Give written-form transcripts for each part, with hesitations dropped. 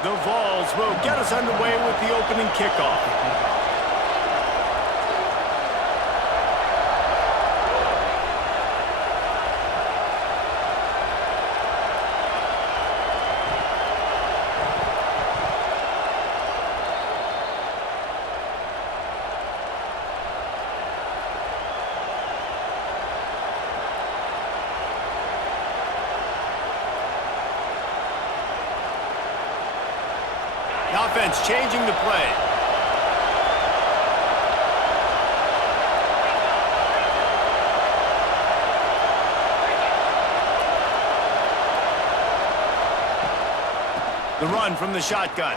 The Vols will get us underway with the opening kickoff. The offense changing the play. The run from the shotgun.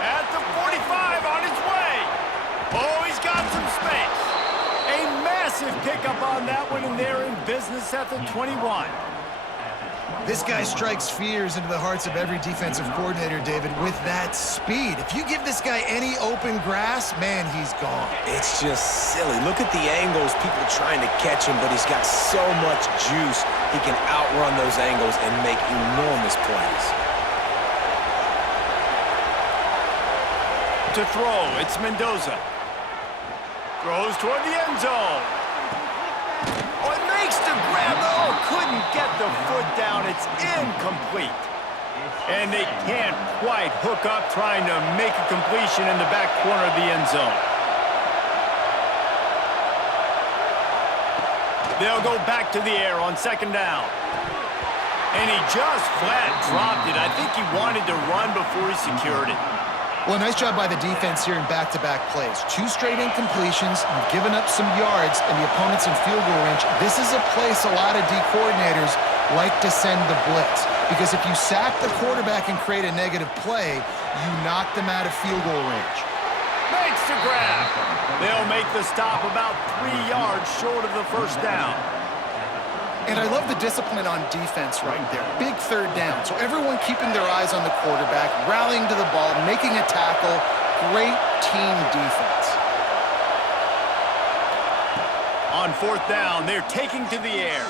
At the 45 on his way. Oh, he's got some space. A massive pickup on that one, and they're in business at the 21. This guy strikes fears into the hearts of every defensive coordinator, David, with that speed. If you give this guy any open grass, man, he's gone. It's just silly. Look at the angles, people trying to catch him, but he's got so much juice. He can outrun those angles and make enormous plays. To throw, it's Mendoza. Throws toward the end zone. Oh, it makes the grab. Oh, couldn't get the foot down. It's incomplete. And they can't quite hook up trying to make a completion in the back corner of the end zone. They'll go back to the air on second down. And he just flat dropped it. I think he wanted to run before he secured it. Well, nice job by the defense here in back-to-back plays. 2 straight incompletions, you've given up some yards, and the opponent's in field goal range. This is a place a lot of D coordinators like to send the blitz, because if you sack the quarterback and create a negative play, you knock them out of field goal range. Makes the grab. They'll make the stop about 3 yards short of the first down. And I love the discipline on defense right there. Big third down. So everyone keeping their eyes on the quarterback, rallying to the ball, making a tackle. Great team defense. On fourth down, they're taking to the air.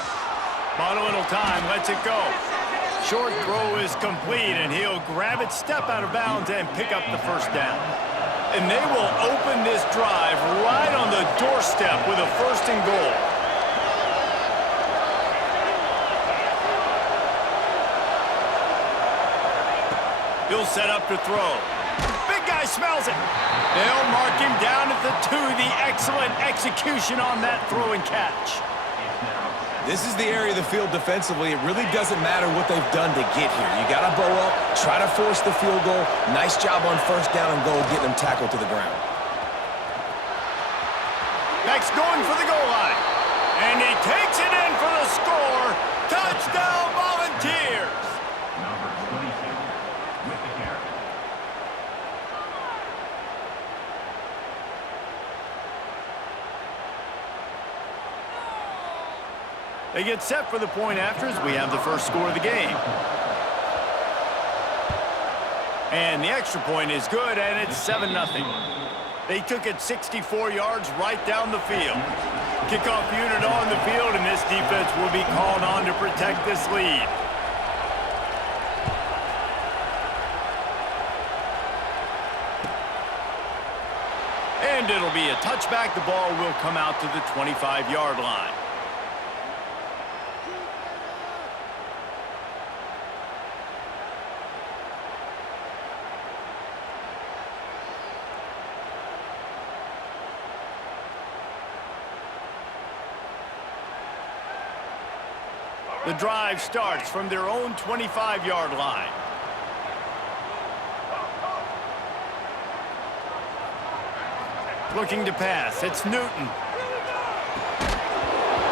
Bought a little time, lets it go. Short throw is complete, and he'll grab it, step out of bounds, and pick up the first down. And they will open this drive right on the doorstep with a 1st and goal. He'll set up to throw. Big guy smells it. They'll mark him down at the 2. The excellent execution on that throw and catch. This is the area of the field defensively. It really doesn't matter what they've done to get here. You got to bow up, try to force the field goal. Nice job on 1st down and goal, getting them tackled to the ground. Next, going for the goal line. And he takes it in for the score. Touchdown, Volunteers. They get set for the point after as we have the first score of the game. And the extra point is good, and it's 7-0. They took it 64 yards right down the field. Kickoff unit on the field, and this defense will be called on to protect this lead. And it'll be a touchback. The ball will come out to the 25-yard line. The drive starts from their own 25-yard line. Looking to pass, it's Newton.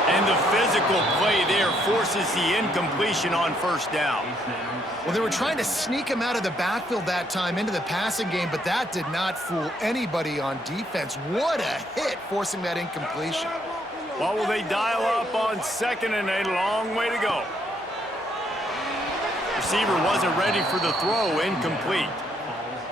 And the physical play there forces the incompletion on 1st down. Well, they were trying to sneak him out of the backfield that time into the passing game, but that did not fool anybody on defense. What a hit, forcing that incompletion. What will they dial up on 2nd and a long way to go? Receiver wasn't ready for the throw, incomplete.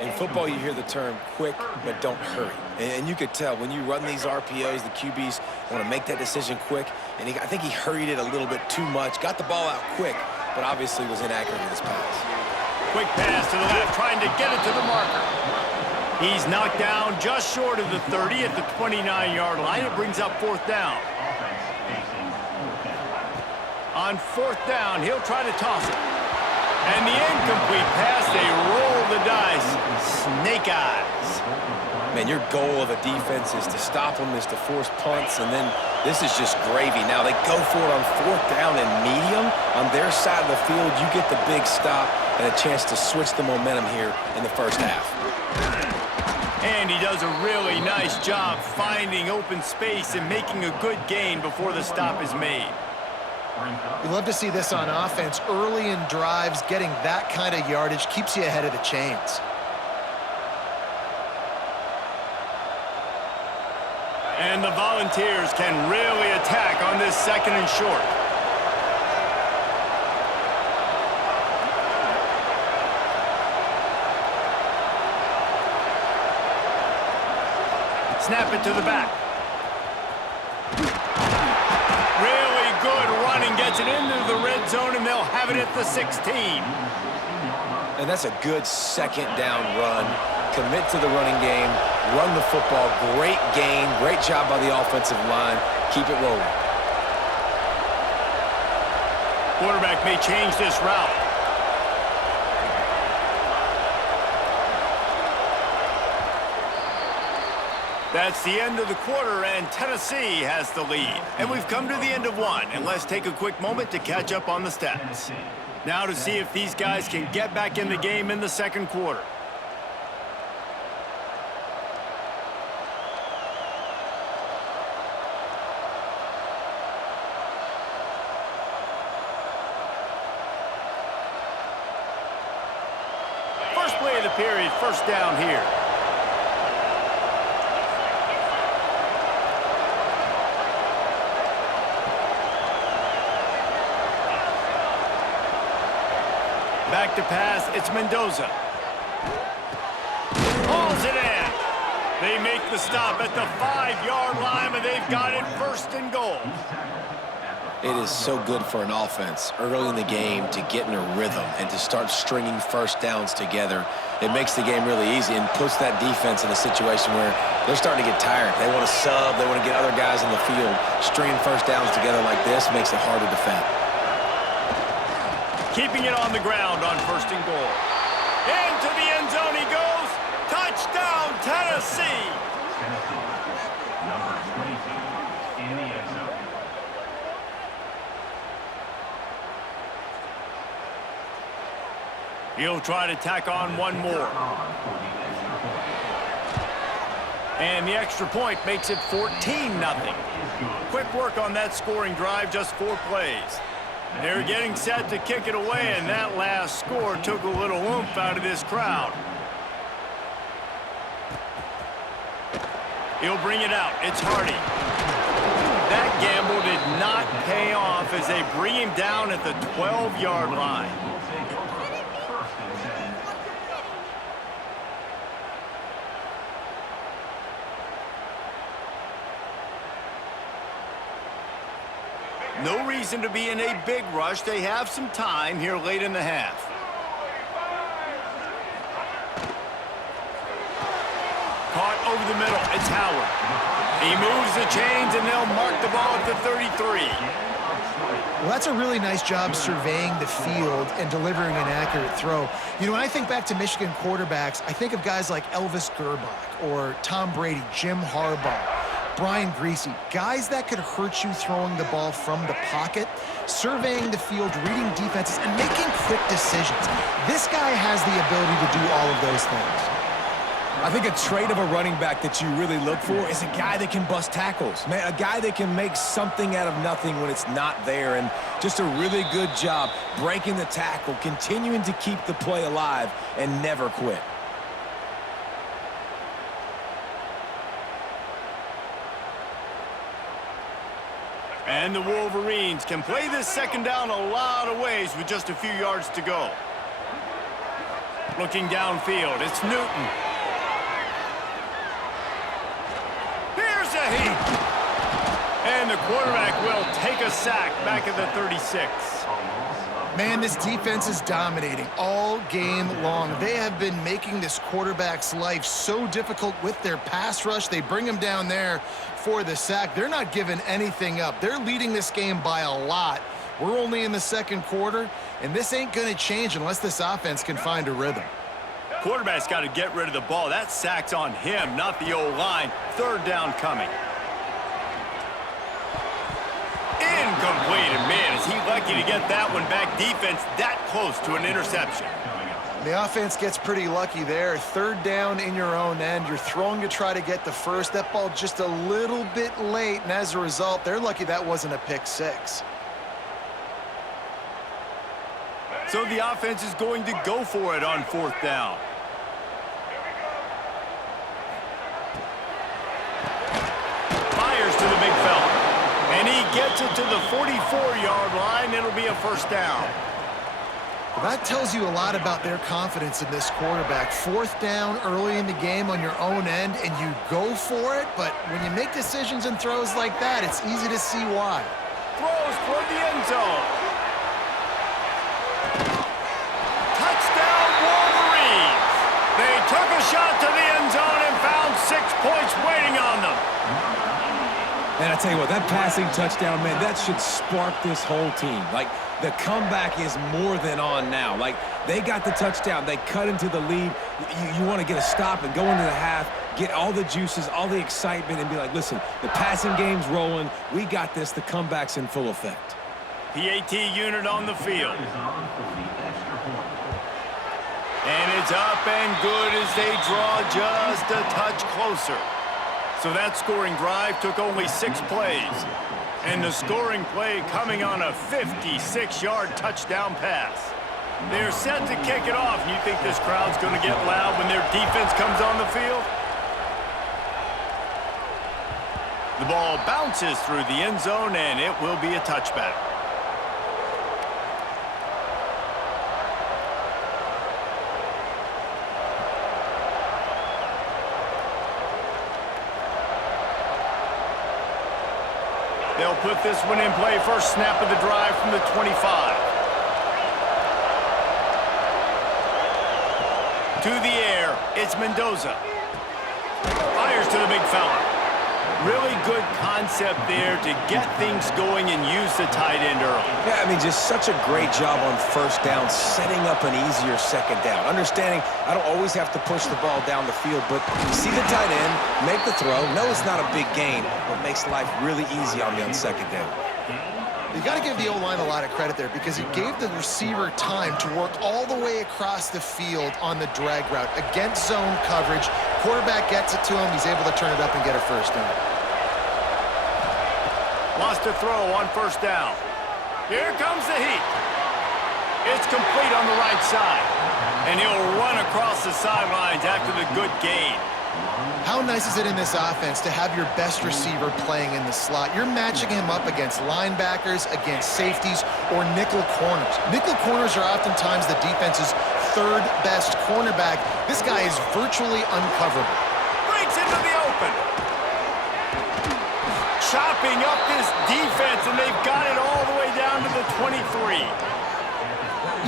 In football, you hear the term quick, but don't hurry. And you could tell when you run these RPOs, the QBs want to make that decision quick. And I think he hurried it a little bit too much, got the ball out quick, but obviously was inaccurate in his pass. Quick pass to the left, trying to get it to the marker. He's knocked down just short of the 30 at the 29-yard line. It brings up fourth down. On fourth down, he'll try to toss it. And the incomplete pass, they roll the dice. Snake eyes. Man, your goal of a defense is to stop them, is to force punts, and then this is just gravy. Now they go for it on fourth down and medium. On their side of the field, you get the big stop and a chance to switch the momentum here in the first half. And he does a really nice job finding open space and making a good gain before the stop is made. We love to see this on offense. Early in drives, getting that kind of yardage keeps you ahead of the chains. And the Volunteers can really attack on this second and short. Snap it to the back. Really good running, gets it into the red zone, and they'll have it at the 16. And that's a good second down run. Commit to the running game, run the football. Great gain, great job by the offensive line. Keep it rolling. Quarterback may change this route. That's the end of the quarter, and Tennessee has the lead. And we've come to the end of one, and let's take a quick moment to catch up on the stats. Now to see if these guys can get back in the game in the second quarter. First play of the period, first down here. Back to pass, it's Mendoza. Pulls it in. They make the stop at the 5-yard line, and they've got it first and goal. It is so good for an offense early in the game to get in a rhythm and to start stringing first downs together. It makes the game really easy and puts that defense in a situation where they're starting to get tired. They want to sub. They want to get other guys in the field. Stringing first downs together like this makes it hard to defend. Keeping it on the ground on first and goal. Into the end zone he goes. Touchdown, Tennessee. Number 22 in the end zone. He'll try to tack on one more. And the extra point makes it 14-0. Quick work on that scoring drive, just 4 plays. They're getting set to kick it away, and that last score took a little oomph out of this crowd. He'll bring it out. It's Hardy. That gamble did not pay off as they bring him down at the 12-yard line. No reason to be in a big rush. They have some time here late in the half. Caught over the middle. It's Howard. He moves the chains, and they'll mark the ball at the 33. Well, that's a really nice job surveying the field and delivering an accurate throw. You know, when I think back to Michigan quarterbacks, I think of guys like Elvis Gerbach or Tom Brady, Jim Harbaugh, Brian Greasy, guys that could hurt you throwing the ball from the pocket, surveying the field, reading defenses, and making quick decisions. This guy has the ability to do all of those things. I think a trait of a running back that you really look for is a guy that can bust tackles. Man, a guy that can make something out of nothing when it's not there. And just a really good job breaking the tackle, continuing to keep the play alive, and never quit. And the Wolverines can play this second down a lot of ways with just a few yards to go. Looking downfield, it's Newton. Here's a heat. And the quarterback will take a sack back at the 36. Man, this defense is dominating all game long. They have been making this quarterback's life so difficult with their pass rush. They bring him down there for the sack. They're not giving anything up. They're leading this game by a lot. We're only in the second quarter, and this ain't going to change unless this offense can find a rhythm. Quarterback's got to get rid of the ball. That sack's on him, not the O-line. Third down coming. Incomplete, and man, is he lucky to get that one back. Defense that close to an interception. The offense gets pretty lucky there. Third down in your own end. You're throwing to try to get the first. That ball just a little bit late, and as a result, they're lucky that wasn't a pick six. So the offense is going to go for it on fourth down. Fires to the big fella. And he gets it to the 44-yard line. It'll be a first down. Well, that tells you a lot about their confidence in this quarterback. Fourth down early in the game on your own end, and you go for it. But when you make decisions and throws like that, it's easy to see why. Throws toward the end zone. Touchdown, Wolverines! They took a shot to the end zone and found 6 points waiting on them. And I tell you what, that passing touchdown, man, that should spark this whole team. Like, the comeback is more than on now. Like, they got the touchdown. They cut into the lead. You want to get a stop and go into the half, get all the juices, all the excitement, and be like, listen, the passing game's rolling. We got this. The comeback's in full effect. PAT unit on the field. And it's up and good as they draw just a touch closer. So that scoring drive took only 6 plays. And the scoring play coming on a 56-yard touchdown pass. They're set to kick it off. You think this crowd's going to get loud when their defense comes on the field? The ball bounces through the end zone, and it will be a touchback. They'll put this one in play. First snap of the drive from the 25. To the air, it's Mendoza. Fires to the big fella. Really good concept there to get things going and use the tight end early. Yeah, I mean, just such a great job on first down, setting up an easier second down. Understanding I don't always have to push the ball down the field, but you see the tight end, make the throw. No, it's not a big gain, but makes life really easy on me on second down. You got to give the O-line a lot of credit there because it gave the receiver time to work all the way across the field on the drag route against zone coverage. Quarterback gets it to him. He's able to turn it up and get a first down. Lost a throw on first down. Here comes the heat. It's complete on the right side. And he'll run across the sidelines after the good gain. How nice is it in this offense to have your best receiver playing in the slot? You're matching him up against linebackers, against safeties, or nickel corners. Nickel corners are oftentimes the defense's third best cornerback. This guy is virtually uncoverable. Breaks into the open. Chopping up this defense, and they've got it all the way down to the 23.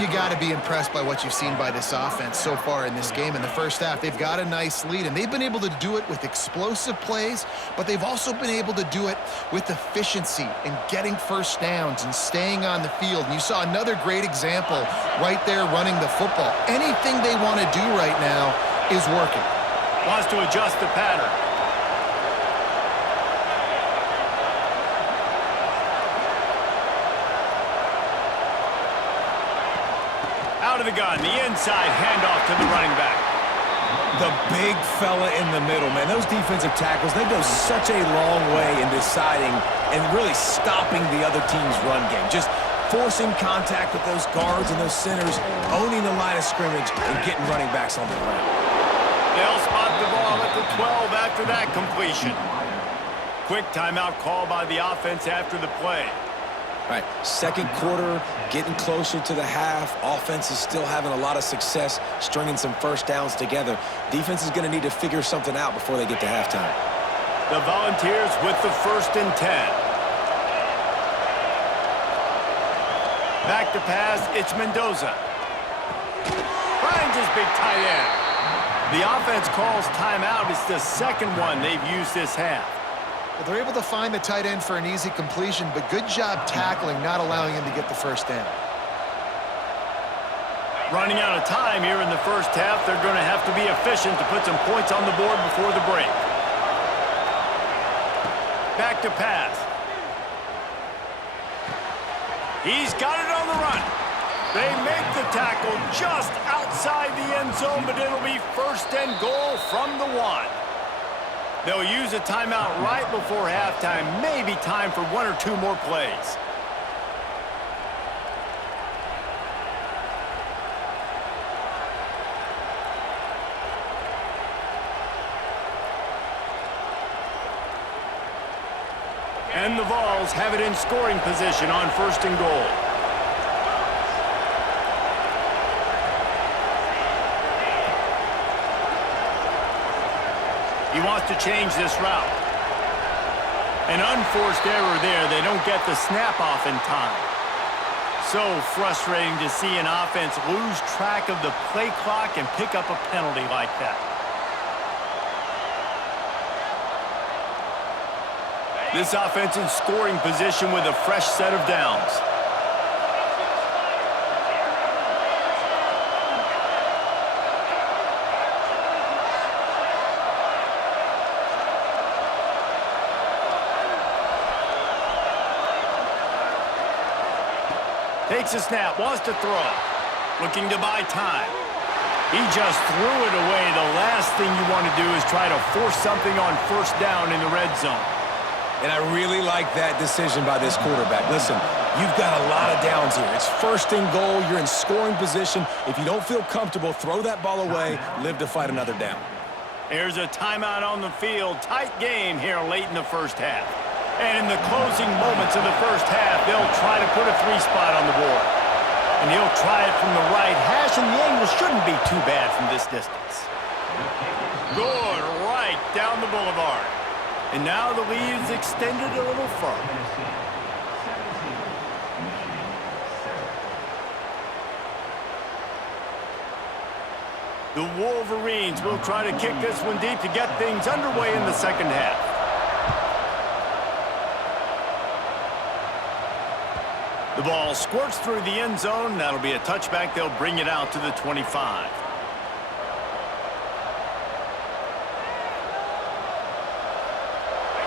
You got to be impressed by what you've seen by this offense so far in this game. In the first half, they've got a nice lead, and they've been able to do it with explosive plays, but they've also been able to do it with efficiency and getting first downs and staying on the field. And you saw another great example right there running the football. Anything they want to do right now is working. Wants to adjust the pattern. Out of the gun, the inside handoff to the running back. The big fella in the middle, man. Those defensive tackles, they go such a long way in deciding and really stopping the other team's run game. Just forcing contact with those guards and those centers, owning the line of scrimmage, and getting running backs on the ground. They'll spot the ball at the 12 after that completion. Quick timeout call by the offense after the play. All right, second quarter, getting closer to the half. Offense is still having a lot of success stringing some first downs together. Defense is going to need to figure something out before they get to halftime. The Volunteers with the 1st and 10. Back to pass, it's Mendoza. Finds his big tight end. The offense calls timeout. It's the second one they've used this half. Well, they're able to find the tight end for an easy completion, but good job tackling, not allowing him to get the first down. Running out of time here in the first half. They're going to have to be efficient to put some points on the board before the break. Back to pass. He's got it on the run. They make the tackle just outside the end zone, but it'll be first and goal from the 1. They'll use a timeout right before halftime. Maybe time for 1 or 2 more plays. And the Vols have it in scoring position on first and goal. He wants to change this route. An unforced error there. They don't get the snap off in time. So frustrating to see an offense lose track of the play clock and pick up a penalty like that. This offense in scoring position with a fresh set of downs. Takes a snap, wants to throw. Looking to buy time. He just threw it away. The last thing you want to do is try to force something on first down in the red zone. And I really like that decision by this quarterback. Listen, you've got a lot of downs here. It's first and goal. You're in scoring position. If you don't feel comfortable, throw that ball away. Live to fight another down. Here's a timeout on the field. Tight game here late in the first half. And in the closing moments of the first half, they'll try to put a 3-spot on the board. And he'll try it from the right hash, and the angle shouldn't be too bad from this distance. Good, right down the boulevard. And now the lead is extended a little further. The Wolverines will try to kick this one deep to get things underway in the second half. The ball squirts through the end zone. That'll be a touchback. They'll bring it out to the 25.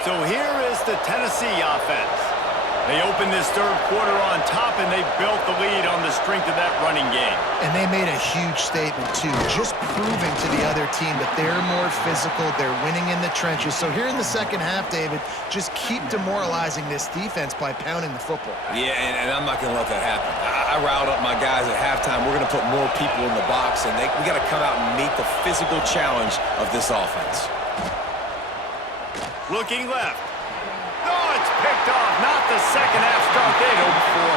So here is the Tennessee offense. They opened this third quarter on top, and they built the lead on the strength of that running game. And they made a huge statement, too, just proving to the other team that they're more physical, they're winning in the trenches. So here in the second half, David, just keep demoralizing this defense by pounding the football. Yeah, and I'm not going to let that happen. I riled up my guys at halftime. We're going to put more people in the box, and we got to come out and meet the physical challenge of this offense. Looking left. Oh, it's picked off. Not the second half start they'd hoped for.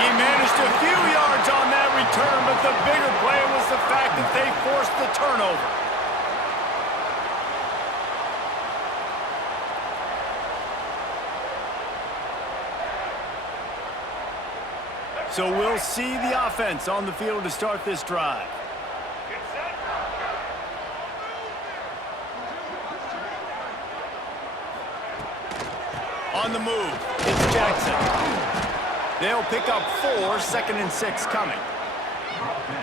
He managed a few yards on that return, but the bigger play was the fact that they forced the turnover. So we'll see the offense on the field to start this drive. On the move, it's Jackson. They'll pick up 4, 2nd and 6 coming.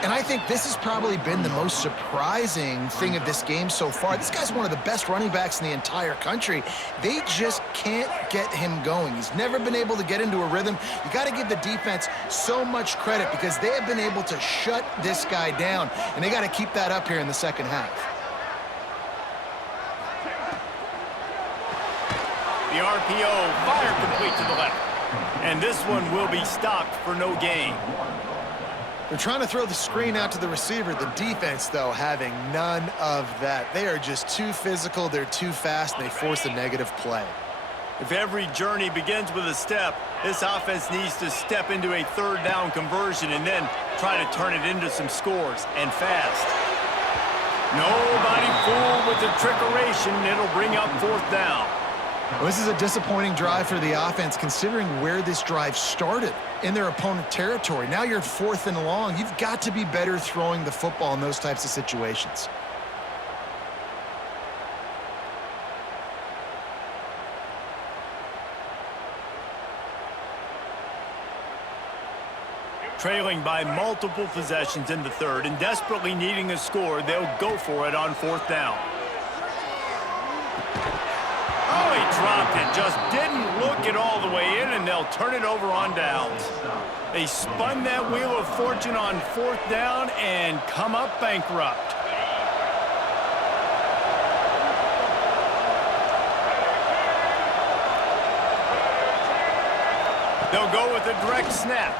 And I think this has probably been the most surprising thing of this game so far. This guy's one of the best running backs in the entire country. They just can't get him going. He's never been able to get into a rhythm. You got to give the defense so much credit because they have been able to shut this guy down, and they got to keep that up here in the second half. The RPO, fire complete to the left. And this one will be stopped for no gain. They're trying to throw the screen out to the receiver. The defense, though, having none of that. They are just too physical, they're too fast, and they force a negative play. If every journey begins with a step, this offense needs to step into a third down conversion and then try to turn it into some scores, and fast. Nobody fooled with the trickeration. It'll bring up 4th down. Well, this is a disappointing drive for the offense considering where this drive started, in their opponent territory. Now you're at 4th and long. You've got to be better throwing the football in those types of situations. Trailing by multiple possessions in the third and desperately needing a score, they'll go for it on 4th down. Oh, he dropped it. Just didn't look it all the way in, and they'll turn it over on downs. They spun that wheel of fortune on 4th down and come up bankrupt. They'll go with a direct snap.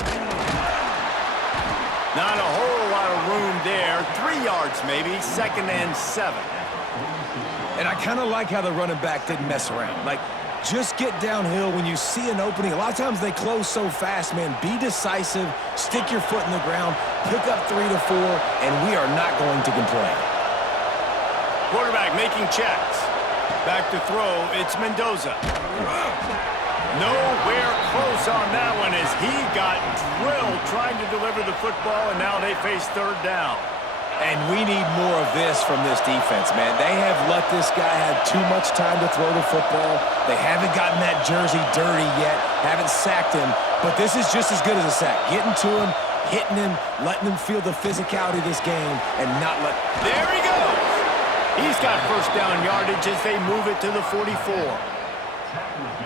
Not a whole lot of room there. 3 yards maybe, 2nd and 7. And I kind of like how the running back didn't mess around. Like, just get downhill when you see an opening. A lot of times they close so fast, man. Be decisive, stick your foot in the ground, pick up 3 to 4, and we are not going to complain. Quarterback making checks. Back to throw, it's Mendoza. Nowhere close on that one as he got drilled trying to deliver the football, and now they face 3rd down. And we need more of this from this defense, man. They have let this guy have too much time to throw the football. They haven't gotten that jersey dirty yet, haven't sacked him, but this is just as good as a sack. Getting to him, hitting him, letting him feel the physicality of this game, and not let... There he goes! He's got 1st down yardage as they move it to the 44.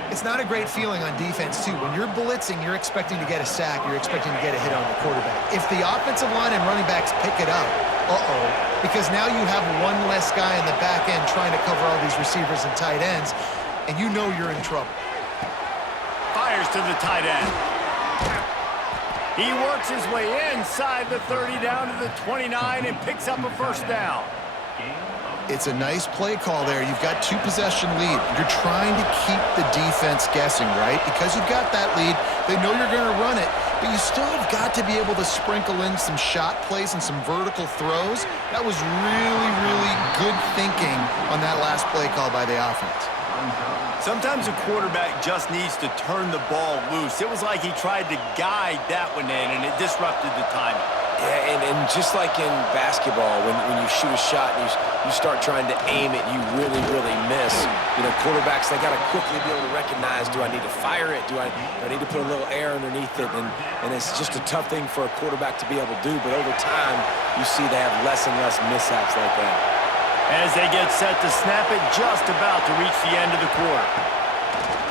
It's not a great feeling on defense, too. When you're blitzing, you're expecting to get a sack. You're expecting to get a hit on the quarterback. If the offensive line and running backs pick it up, because now you have one less guy in the back end trying to cover all these receivers and tight ends, and you know you're in trouble. Fires to the tight end. He works his way inside the 30 down to the 29 and picks up a 1st down. It's a nice play call there. You've got 2-possession lead. You're trying to keep the defense guessing, right? Because you've got that lead, they know you're going to run it, but you still have got to be able to sprinkle in some shot plays and some vertical throws. That was really, really good thinking on that last play call by the offense. Sometimes a quarterback just needs to turn the ball loose. It was like he tried to guide that one in, and it disrupted the timing. Yeah, and just like in basketball, when you shoot a shot and you start trying to aim it, you really, really miss. You know, quarterbacks, they got to quickly be able to recognize, do I need to fire it? Do I need to put a little air underneath it? And it's just a tough thing for a quarterback to be able to do. But over time, you see they have less and less mishaps like that. As they get set to snap it, just about to reach the end of the quarter.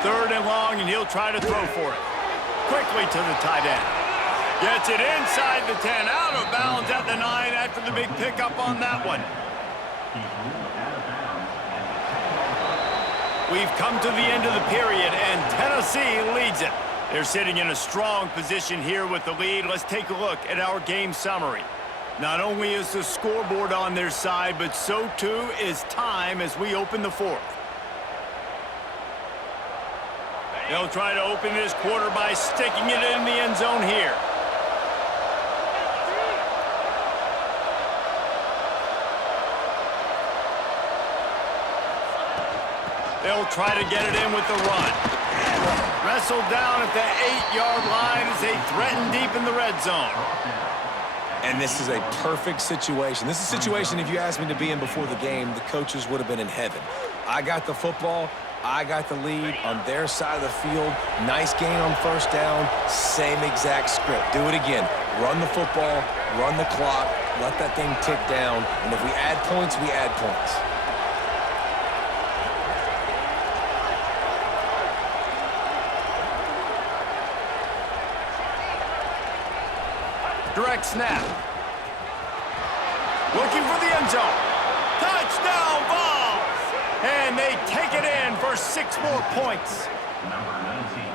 3rd and long, and he'll try to throw for it. Quickly to the tight end. Gets it inside the 10, out of bounds at the 9 after the big pickup on that one. We've come to the end of the period, and Tennessee leads it. They're sitting in a strong position here with the lead. Let's take a look at our game summary. Not only is the scoreboard on their side, but so too is time as we open the 4th. They'll try to open this quarter by sticking it in the end zone here. They'll try to get it in with the run. Wrestled down at the 8-yard line as they threaten deep in the red zone. And this is a perfect situation. This is a situation, if you asked me to be in before the game, the coaches would have been in heaven. I got the football. I got the lead on their side of the field. Nice gain on 1st down. Same exact script. Do it again. Run the football, run the clock, let that thing tick down. And if we add points, we add points. Direct snap. Looking for the end zone. Touchdown ball! And they take it in for 6 more points. Number 19.